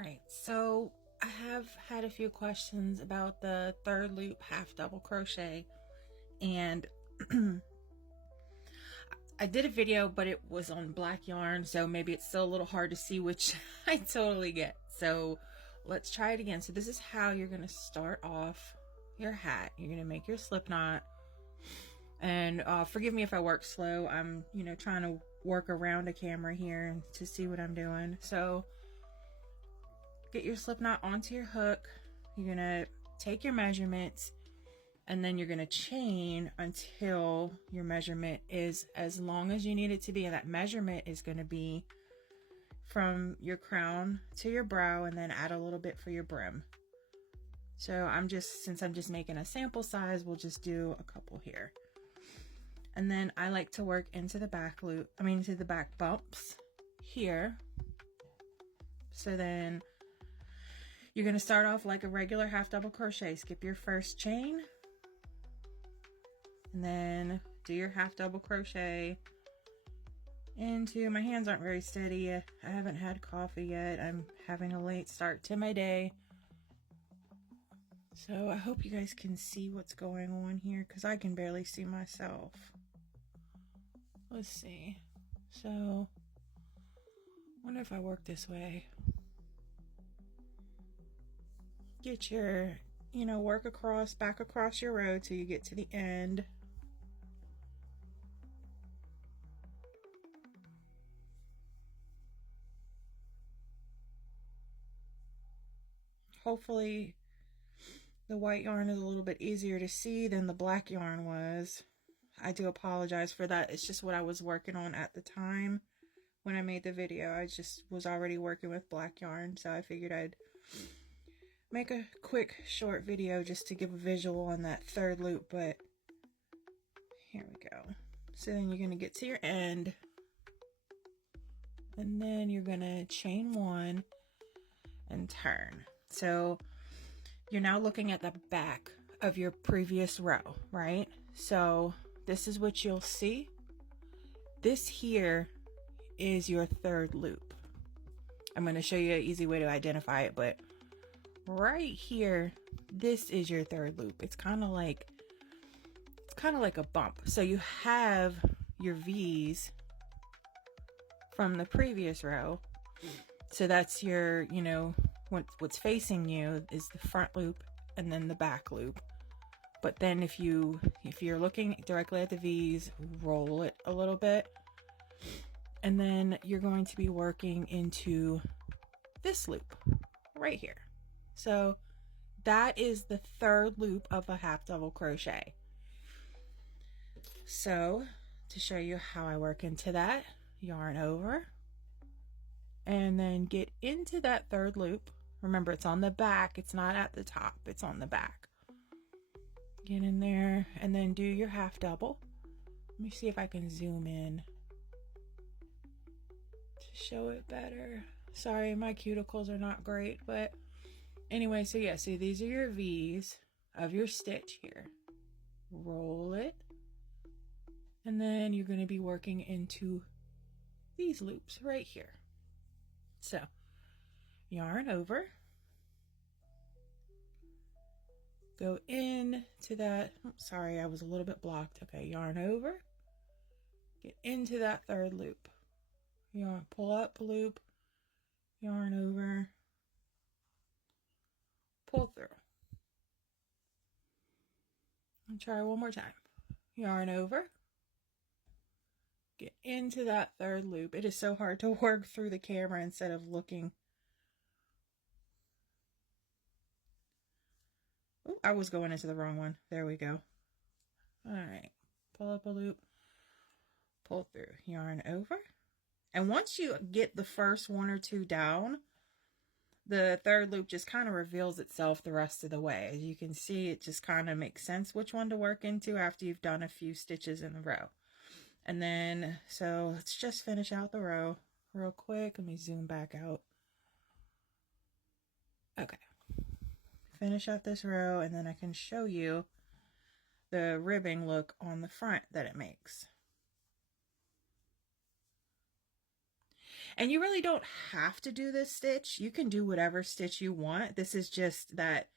Alright, so I have had a few questions about the third loop half double crochet, and I did a video, but it was on black yarn, so maybe it's still a little hard to see, which I totally get. So let's try it again. So this is how you're going to start off your hat. You're going to make your slip knot, and forgive me if I work slow. I'm, trying to work around a camera here to see what I'm doing. So get your slip knot onto your hook. You're gonna take your measurements, and then you're gonna chain until your measurement is as long as you need it to be, and that measurement is gonna be from your crown to your brow, and then add a little bit for your brim. So since I'm just making a sample size, we'll just do a couple here. And then I like to work into the back loop, to the back bumps here. So then you're going to start off like a regular half double crochet. Skip your first chain, and then do your half double crochet into, my hands aren't very steady. I haven't had coffee yet. I'm having a late start to my day. So I hope you guys can see what's going on here, because I can barely see myself. Let's see. So I wonder if I work this way. Get your, work back across your row till you get to the end. Hopefully the white yarn is a little bit easier to see than the black yarn was. I do apologize for that. It's just what I was working on at the time when I made the video. I just was already working with black yarn, so I figured I'd make a quick short video just to give a visual on that third loop, but here we go. So then you're going to get to your end, and then you're going to chain one and turn. So you're now looking at the back of your previous row, right? So this is what you'll see. This here is your third loop. I'm going to show you an easy way to identify it, but right here, this is your third loop. It's kind of like a bump. So you have your V's from the previous row. So that's your, what's facing you is the front loop and then the back loop. But then if you're looking directly at the V's, roll it a little bit, and then you're going to be working into this loop right here. So that is the third loop of a half double crochet. So to show you how I work into that, yarn over and then get into that third loop. Remember, it's on the back, it's not at the top, it's on the back. Get in there and then do your half double. Let me see if I can zoom in to show it better. Sorry, my cuticles are not great, but anyway, so yeah, see, these are your V's of your stitch here. Roll it, and then you're going to be working into these loops right here. So yarn over, go into that, sorry, I was a little bit blocked. Okay, yarn over, get into that third loop. Yarn, pull up loop, yarn over, pull through. And try one more time. Yarn over, get into that third loop. It is so hard to work through the camera instead of looking. Oh, I was going into the wrong one. There we go. All right, pull up a loop, pull through, yarn over. And once you get the first one or two down, the third loop just kind of reveals itself the rest of the way. As you can see, it just kind of makes sense which one to work into after you've done a few stitches in a row. And then, so let's just finish out the row real quick. Let me zoom back out. Okay. Finish up this row, and then I can show you the ribbing look on the front that it makes. And you really don't have to do this stitch. You can do whatever stitch you want. This is just that,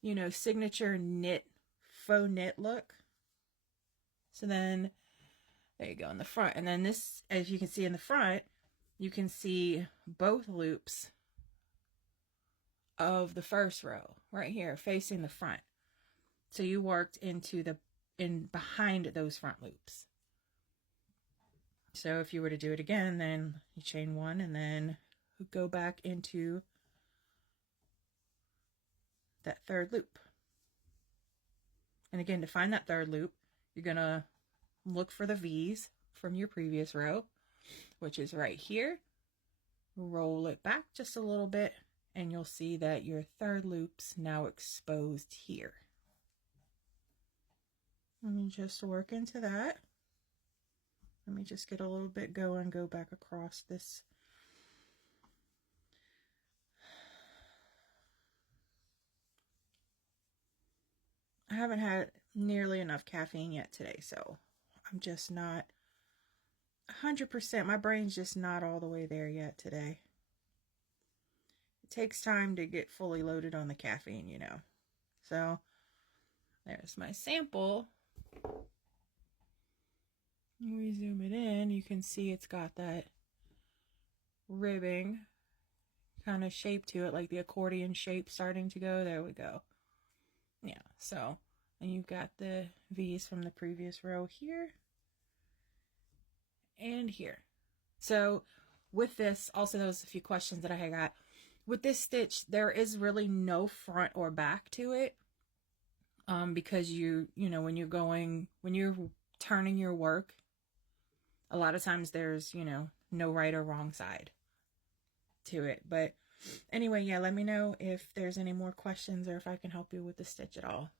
you know, signature knit, faux knit look. So then, there you go in the front. And then this, as you can see in the front, you can see both loops of the first row right here facing the front. So you worked into behind those front loops. So if you were to do it again, then you chain one and then go back into that third loop. And again, to find that third loop, you're gonna look for the V's from your previous row, which is right here. Roll it back just a little bit and you'll see that your third loop's now exposed here. Let me just work into that. Let me just get a little bit going, go back across this. I haven't had nearly enough caffeine yet today, so I'm just not 100%. My brain's just not all the way there yet today. It takes time to get fully loaded on the caffeine, you know. So there's my sample. When we zoom it in, you can see it's got that ribbing kind of shape to it, like the accordion shape starting to go. There we go. Yeah, so, and you've got the V's from the previous row here and here. So with this, also there was a few questions that I had got. With this stitch, there is really no front or back to it, because you know, when you're turning your work, a lot of times there's, you know, no right or wrong side to it. But anyway, yeah, let me know if there's any more questions or if I can help you with the stitch at all.